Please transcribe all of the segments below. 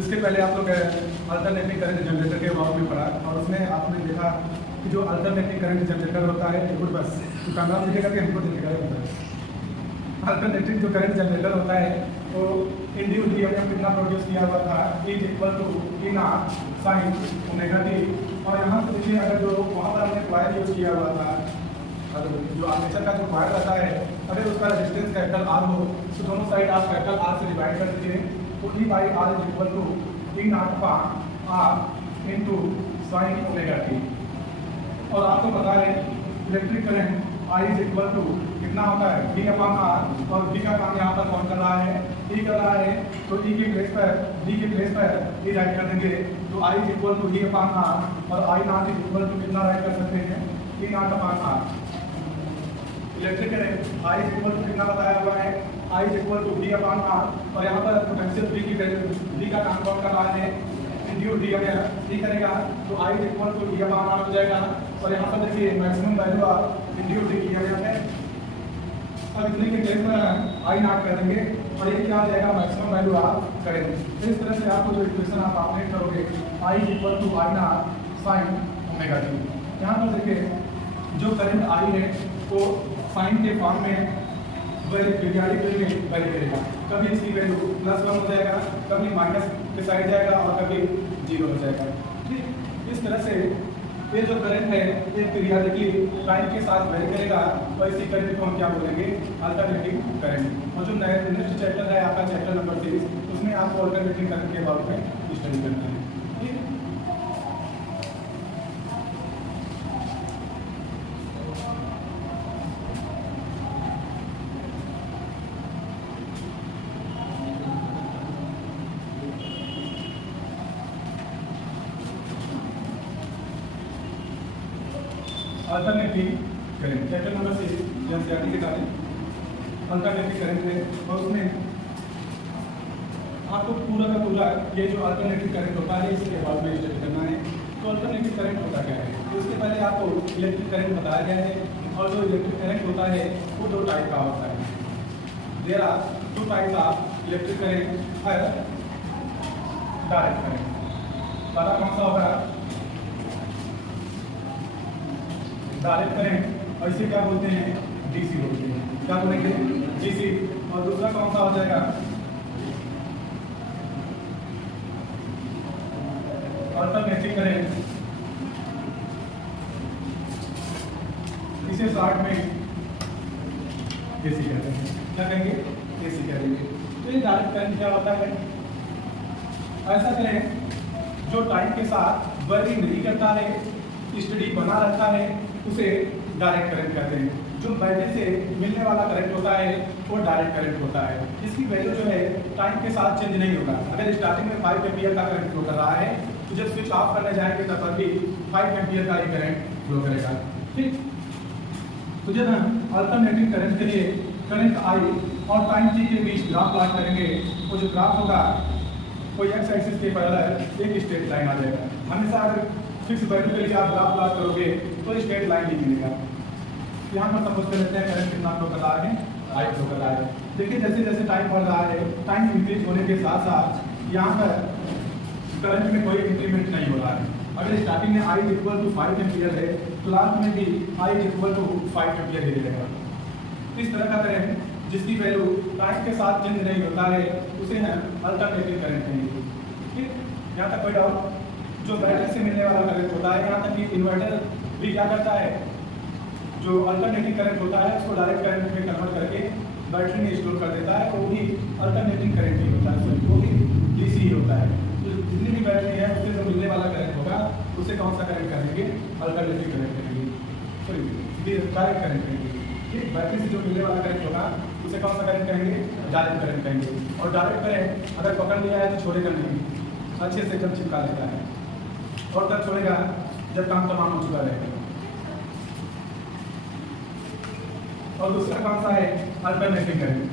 इसके पहले आप लोग अल्टरनेटिंग करंट जनरेटर के बारे में पढ़ा और उसमें आपने देखा कि जो अल्टरनेटिंग करंट जनरेटर होता है इनपुट बस दुकानदार लिखेगा कि हमको दिखेगा होता है। अल्टरनेटिंग जो करंट जनरेटर होता है वो इंड्यूस ईएमएफ कितना प्रोड्यूस किया हुआ था is equal to E naught sine omega T. और यहाँ से देखिए अगर जो वहाँ पर हमने वायर यूज किया हुआ था जो आर्मेचर का जो वायर रहता है अगर उसका रेजिस्टेंस कैपिटल आर हो तो दोनों साइड आप कैपिटल आर से डिवाइड कर दीजिए तो E by R is equal to E naught upon R into sine omega T. और आपको पता है electric current I is equal to कितना होता है डी अपॉन आर और डी का काम यहाँ पर कौन कर रहा है ई कर रहा है तो ई के प्लेस पर डी के प्लेस पर ई राइट कर देंगे तो I is equal to D upon R और I naught is equal to कितना राइट कर सकते हैं E naught upon R. Electric current I is equal to कितना बताया हुआ है I is equal to D upon R और यहाँ पर पोटेंशियल डी की वैल्यू डी का काम कौन कर रहा है इंड्यूस डी अगर डी करेगा तो I is equal to D upon R हो जाएगा और यहाँ पर देखिए मैक्सिमम वैल्यू आप इंड्यूस डी किया गया है और इतने के केस में आई नॉट कर देंगे और ये क्या आ जाएगा मैक्सिमम वैल्यू आप करेंगे। तो इस तरह से आपको जो इक्वेशन आप ऑपरेट करोगे I is equal to I naught sine omega T. यहाँ पर देखिए जो करंट आई है वो साइन के फॉर्म में पीरियाडिक वे में वेरी करेगा। कभी इसकी वैल्यू +1 हो जाएगा कभी माइनस के साइड जाएगा और कभी 0 हो जाएगा। ठीक इस तरह से ये जो करंट है ये पीरियाडिकली टाइम के साथ वेरी करेगा और इसी करंट को हम क्या बोलेंगे अल्टरनेटिंग करंट। और जो नेक्स्ट चैप्टर है आपका चैप्टर नंबर 3 उसमें आपको अल्टरनेटिंग करंट के बारे में स्टडी करना है। ठीक alternative current chapter number 6 NCERT के तारीख अल्टरनेटिव करंट है और उसमें आपको पूरा का पूरा ये जो अल्टरनेटिव करंट होता है इसके बाद में स्टडी करना है। तो अल्टरनेटिव करंट होता क्या है तो उसके पहले आपको इलेक्ट्रिक करंट बताया गया है और जो इलेक्ट्रिक करंट होता है वो 2 टाइप का होता है। There are 2 types of electric current है डायरेक्ट करंट। पहला कौन सा होगा डायरेक्ट करंट और इसे क्या बोलते हैं डीसी बोलते हैं। क्या बोलेंगे डीसी। और दूसरा कौन सा हो जाएगा अल्टरनेटिव करंट। इसे शॉर्ट में एसी कहते हैं। क्या कहेंगे एसी कहेंगे। तो ये डायरेक्ट करंट क्या होता है ऐसा करंट जो टाइम के साथ वेरी नहीं करता है स्टडी बना रहता है उसे डायरेक्ट करंट कहते हैं। जो बैटरी से मिलने वाला करंट होता है वो डायरेक्ट करंट होता है। इसकी वैल्यू जो है टाइम के साथ चेंज नहीं होगा। अगर स्टार्टिंग में 5 एम्पीयर का करंट फ्लो कर रहा है तो जब स्विच ऑफ करने जाएंगे तब पर भी 5 एम्पीयर का ही करंट फ्लो करेगा। ठीक तो जब हम अल्टरनेटिंग करंट के लिए करंट आई और टाइम टी के बीच ग्राफ प्लॉट करेंगे वो जो ग्राफ होगा कोई एक्स एक्सिस के पैरेलल एक स्ट्रेट लाइन आ जाएगा। हमेशा अगर फिक्स वैल्यू के लिए आप ग्राफ प्लॉट करोगे तो स्ट्रेट लाइन नहीं मिलेगा। यहाँ पर सपोज कर लेते हैं करंट कितना फ्लो कर रहा है आई फ्लो कर रहा है। देखिए जैसे जैसे टाइम बढ़ रहा है टाइम इंक्रीज होने के साथ साथ यहाँ पर करंट में कोई इंक्रीमेंट नहीं हो रहा है। अगर स्टार्टिंग में आई इक्वल टू 5 एम्पीयर है तो लास्ट में भी आई इक्वल टू 5 एम्पीयर ही रहेगा। इस तरह का करंट जिसकी वैल्यू टाइम के साथ चेंज नहीं होता है उसे हम अल्टरनेटिव करंट कहेंगे। ठीक यहाँ तक कोई डाउट। जो बैटरी से मिलने वाला करंट होता है यहाँ तक कि इन्वर्टर भी क्या करता है जो अल्टरनेटिंग करंट होता है उसको डायरेक्ट करंट में कन्वर्ट करके बैटरी में स्टोर कर देता है वो भी अल्टरनेटिंग करंट ही होता है। वो भी डीसी ही होता है। तो जितनी भी बैटरी है उससे जो मिलने वाला करंट होगा उसे कौन सा करंट करेंगे अल्टरनेटिव करंट करेंगे सॉरी डायरेक्ट करंट करेंगे। ठीक बैटरी से जो मिलने वाला करंट होगा उसे कौन सा करंट कहेंगे डायरेक्ट करंट कहेंगे। और डायरेक्ट करंट अगर पकड़ लिया है तो छोड़ेगा नहीं अच्छे से एकदम चिपका लेता है और तब छोड़ेगा जब काम तमाम हो चुका रहेगा। और दूसरा कौन सा है अल्टरनेटिव करंट।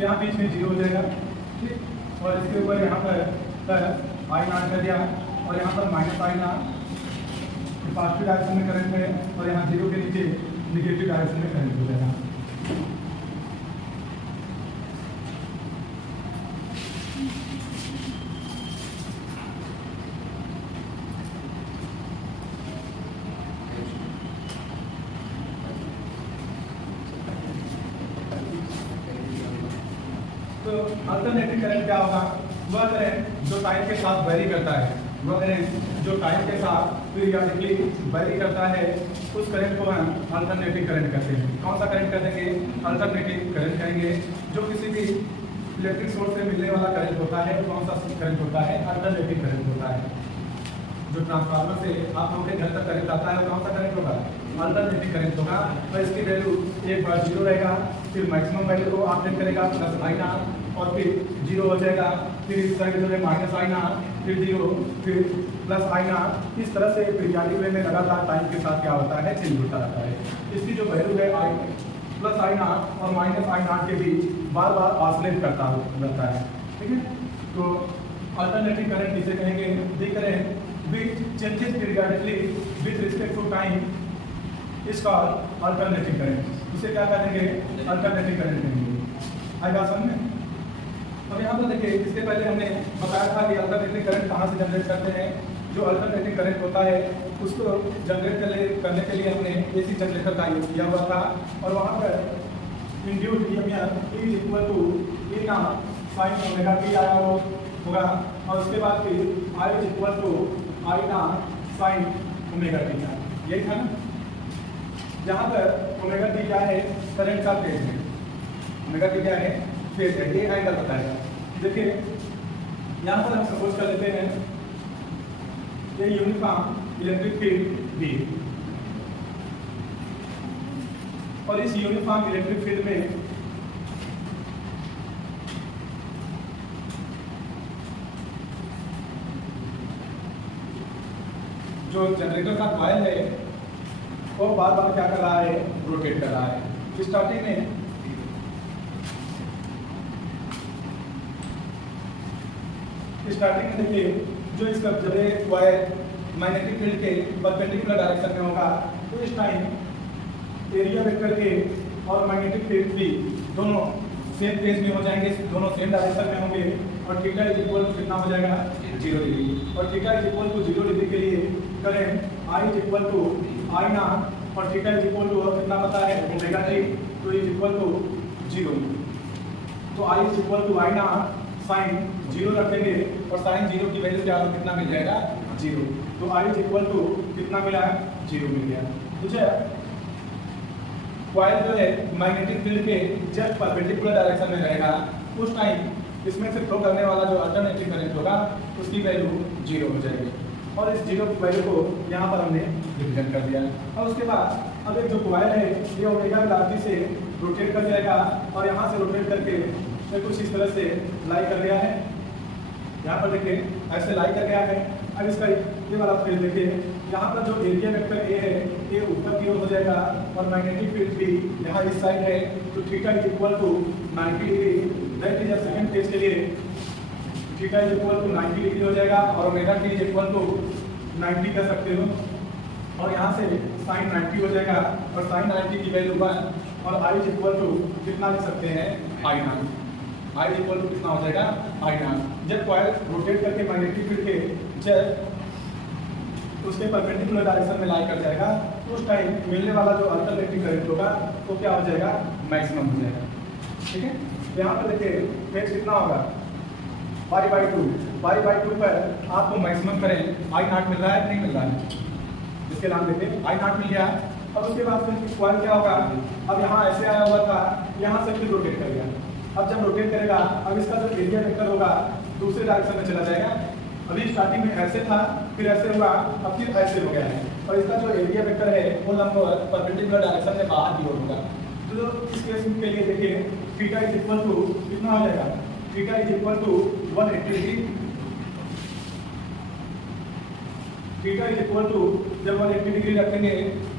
यहाँ बीच में 0 हो जाएगा ठीक। और इसके ऊपर यहाँ पर आई नॉट कर दिया और यहाँ पर minus I not positive direction में करंट है और यहाँ जीरो के नीचे निगेटिव डायरेक्शन में करंट हो जाएगा। तो अल्टरनेटिंग करंट क्या होगा? वह करंट जो टाइम के साथ वेरी करता है, वह करंट जो टाइम के साथ पीरियडिकली वेरी करता है, उस करंट को हम अल्टरनेटिंग करंट कहते हैं। कौन सा करंट कहते हैं? अल्टरनेटिंग करंट कहेंगे। जो किसी भी इलेक्ट्रिक सोर्स से मिलने वाला करंट होता है, कौन सा करंट होता है? अल्टरनेटिंग करंट होता है। जो ट्रांसफार्मर से आप लोगों के घर तक करंट आता है, वो कौन सा करंट होगा? अल्टरनेटिंग करंट होगा। और इसकी वैल्यू एक बार जीरो रहेगा, फिर मैक्सिमम वैल्यू को ऑपरेट करेगा प्लस आई नॉट, और फिर जीरो हो जाएगा, फिर इस साइड जो है माइनस आई नॉट, फिर जीरो, फिर प्लस आई नॉट। इस तरह से पीरियडिक वे में लगातार टाइम के साथ क्या होता है? चेंज होता रहता है। इसकी जो वैल्यू है आई प्लस आई नॉट और माइनस आई नॉट के बीच बार बार ऑसिलेट करता रहता है। ठीक है, तो अल्टरनेटिंग करंट किसे कहेंगे? दी current which changes periodically with respect to time is called alternating current। इसे क्या कहेंगे? अल्टरनेटिंग करंट कहेंगे। आई बात समझ में? अब यहाँ पर देखिए, इसके पहले हमने बताया था कि अल्टरनेटिंग करंट कहाँ से जनरेट करते हैं। जो अल्टरनेटिंग करंट होता है उसको जनरेट करने के लिए हमने एसी जनरेटर का यूज किया हुआ था, और वहाँ पर induced EMF is equal to A naught sine omega T आया होगा, और उसके बाद फिर आई इज इक्वल टू आई ना साइन ओमेगा टी था। यही था ना, जहाँ पर ओमेगा टी क्या है? करंट का फेज है। ओमेगा टी क्या है? फेज है। ये एंगल बताएगा। देखिए यहाँ पर हम सपोज कर लेते हैं ये यूनिफॉर्म इलेक्ट्रिक फील्ड बी, और इस यूनिफॉर्म इलेक्ट्रिक फील्ड में जो जनरेटर का कॉइल है वो बार बार क्या कर रहा है? रोटेट कर रहा है। स्टार्टिंग में देखिए, जो इसका जब कॉइल मैग्नेटिक फील्ड के परपेंडिकुलर डायरेक्शन में होगा, तो इस टाइम एरिया वेक्टर के और मैग्नेटिक फील्ड भी दोनों सेम फेज में हो जाएंगे, दोनों सेम डायरेक्शन में होंगे, और थीटा इज इक्वल टू कितना हो जाएगा? 0 डिग्री। और theta is equal to 0 degree के लिए current I is equal to I naught और थीटा इज इक्वल टू कितना पता है? Omega T. तो इज इक्वल टू 0। तो I is equal to I naught sine 0 रख देंगे, और साइन 0 की वैल्यू क्या कितना मिल जाएगा? 0। तो आई इज इक्वल टू कितना मिला? 0 मिल गया। मुझे कॉइल जो है मैग्नेटिक फील्ड के जस्ट परपेंडिकुलर डायरेक्शन में रहेगा, उस टाइम इसमें से फ्लो करने वाला जो अल्टरनेटिंग करंट होगा उसकी वैल्यू 0 हो जाएगी, और इस 0 की वैल्यू को यहाँ पर हमने रिप्रेजेंट कर दिया। और उसके बाद अब एक जो कॉइल है ये ओमेगा वेलोसिटी से रोटेट कर जाएगा, और यहाँ से रोटेट करके कुछ इस तरह से लाई कर गया है। यहाँ पर देखिए ऐसे लाई कर गया है। अब इसका ये वाला फील्ड देखिए, यहाँ पर जो एरिया वेक्टर ए है ये ऊपर की ओर हो जाएगा, और मैग्नेटिक फील्ड भी यहाँ इस साइड है। तो theta is equal to 90 degree. That is second phase के लिए theta is equal to 90 degree हो जाएगा, और omega t is equal to 90 कर सकते हो, और यहाँ से साइन 90 हो जाएगा, और साइन 90 की वैल्यू 1, और आई इज इक्वल टू कितना लिख सकते हैं? I naught. I is equal to कितना हो जाएगा? I naught. जब कॉइल रोटेट करके मैग्नेटिक फील्ड के जब उसके परपेंडिकुलर डायरेक्शन में लाई कर जाएगा, तो उस टाइम मिलने वाला जो अल्टरनेटिंग करंट होगा तो क्या हो जाएगा? मैक्सिमम हो जाएगा। ठीक है, यहाँ पर देखिए फेज कितना होगा? पाई/2। पाई/2 पर आपको मैक्सिमम करेंट आई नॉट मिल रहा है, नहीं मिल रहा है? इसके नाम देखिए, आई नॉट मिल गया। अब उसके बाद फिर कॉइल क्या होगा? अब यहाँ ऐसे आया हुआ था, यहाँ से फिर रोटेट कर गया। अब जब रोटेट करेगा, अब इसका जो एरिया वेक्टर होगा दूसरे डायरेक्शन में चला जाएगा। अभी स्टार्टिंग में ऐसे था, फिर ऐसे हुआ, अब फिर ऐसे हो गया है, और इसका जो एरिया वेक्टर है वो लंबवत परपेंडिकुलर डायरेक्शन में बाहर की ओर होगा। तो इस केस के लिए देखिए थीटा इज इक्वल टू कितना हो जाएगा? Theta is equal to 180 degree. Theta is equal to जब 180 डिग्री रखेंगे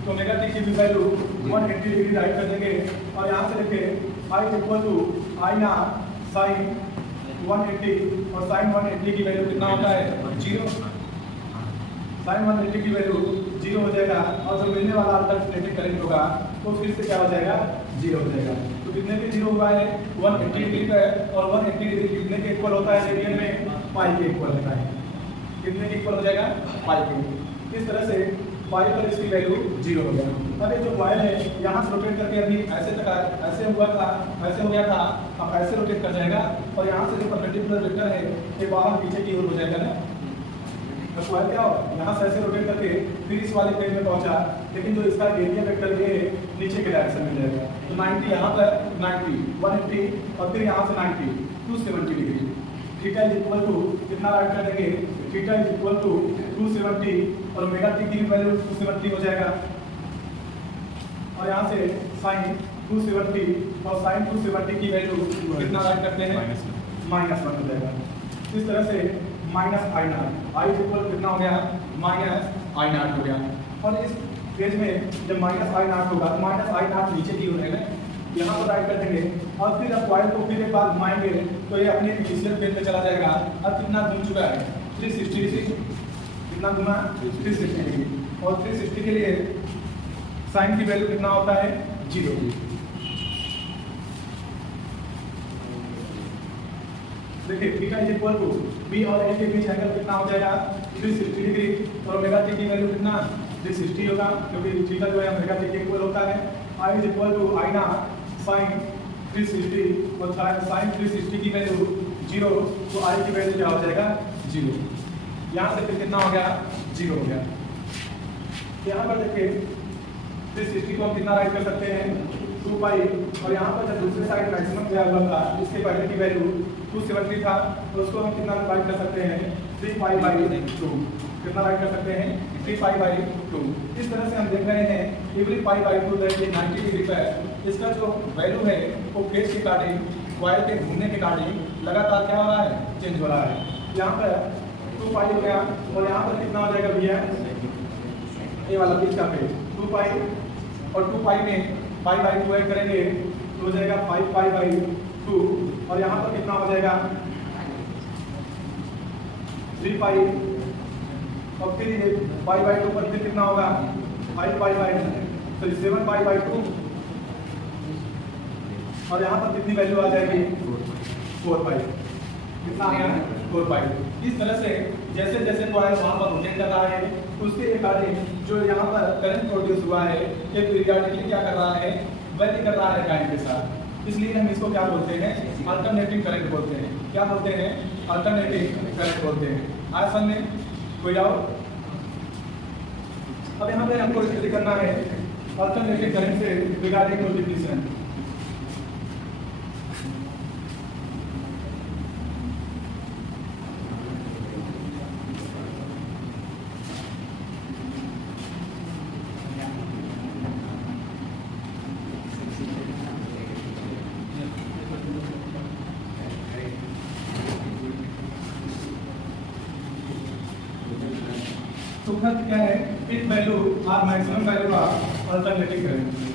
तो ओमेगा टी की वैल्यू 180 डिग्री राइट कर देंगे, और यहाँ से देखिए I is equal to I naught sine 180 और साइन 180 की वैल्यू कितना होता है 0। साइन 180 की वैल्यू 0 हो जाएगा और जो मिलने वाला अल्टरनेटिंग करंट होगा वो फिर से क्या हो जाएगा 0 हो जाएगा। तो कितने के 0 हुआ है 180 डिग्री का है और 180 डिग्री कितने के इक्वल होता है रेडियन में पाई के इक्वल होता है। कितने के इक्वल हो जाएगा पाई के। इस तरह से पाई पर इसकी वैल्यू 0 हो गया। अब ये जो कॉइल है यहाँ से रोटेट करके अभी ऐसे तक ऐसे हुआ था, ऐसे हो गया था, अब ऐसे रोटेट कर जाएगा और यहाँ से जो परपेंडिकुलर वेक्टर है ये बाहर पीछे की ओर हो जाएगा ना। तो कॉइल क्या हो यहाँ से ऐसे रोटेट करके फिर इस वाले प्लेन में पहुंचा, लेकिन जो इसका एरिया वेक्टर ये नीचे के डायरेक्शन में जाएगा। तो 90 यहाँ पर 90 180 और फिर यहाँ से 90 270 degree. Theta is equal to कितना राइट कर देंगे थीटा इज इक्वल टू 270 और ओमेगा टी की वैल्यू 270 हो जाएगा और यहाँ से साइन 270 और साइन 270 की वैल्यू कितना राइट करते हैं -1 हो जाएगा। इस तरह से minus I naught I equal कितना हो गया माइनस आई नॉट हो गया। और इस पेज में जब माइनस आई नॉट होगा तो माइनस आई नॉट नीचे की ओर है ना, यहाँ पर राइट कर देंगे और फिर अब कॉइल को फिर एक बार घुमाएंगे तो ये अपने इनिशियल पेज पे चला जाएगा। अब कितना घूम चुका है 360 डिग्री। कितना घुमा 360 डिग्री और 360 के लिए साइन की वैल्यू कितना होता है 0। देखिए theta is equal to b और ए के बीच एंगल कितना हो जाएगा 360 डिग्री और ओमेगा टी की वैल्यू कितना 360 होगा क्योंकि थीटा जो है ओमेगा टी के इक्वल होता है। I is equal to I naught sine 360 और साइन 360 की वैल्यू 0 तो आई की वैल्यू क्या हो जाएगा 0। यहाँ से फिर कितना हो गया 0 हो गया। यहाँ पर देखिए 360 को हम कितना राइट कर सकते हैं 2 पाई और यहाँ पर जब दूसरे साइड मैक्सिमम दिया हुआ था इसके पहले की वैल्यू 270 था तो उसको हम कितना राइट कर सकते हैं 3 पाई बाई 2। कितना राइट कर सकते हैं 3 पाई बाई 2। इस तरह से हम देख रहे हैं every pi by 2 that is 90 degree पर इसका जो वैल्यू है वो फेस के अकॉर्डिंग कॉइल के घूमने के अकॉर्डिंग लगातार क्या हो रहा है चेंज हो रहा है। यहाँ पर 2 पाई हो गया और यहाँ पर कितना हो जाएगा भैया ये वाला बीच का पेज 2 पाई और 2 पाई में पाई बाई 2 ऐड करेंगे तो हो जाएगा 5 पाई बाई 2 और यहाँ पर कितना हो जाएगा 3 पाई और फिर ये पाई बाई 2 पर फिर कितना होगा 5 पाई बाई तो 7 पाई बाई 2 और यहाँ पर कितनी वैल्यू आ जाएगी 4 पाई। कितना आ गया 4 पाई। इस तरह से जैसे जैसे कॉइल वहाँ पर रोटेट कर रहा है उसके अकॉर्डिंग जो यहाँ पर करंट प्रोड्यूस हुआ है ये पीरियडिकली क्या कर रहा है वेरी कर रहा है टाइम के साथ। इसलिए हम इसको क्या बोलते हैं अल्टरनेटिंग करंट बोलते हैं। क्या बोलते हैं अल्टरनेटिंग करंट बोलते हैं। आज समझ में कोई डाउट। अब यहाँ पे हमको स्टडी करना है अल्टरनेटिंग करंट से रिगार्डिंग मल्टीप्लिकेशन। तो क्या है it value are maximum value of alternating current.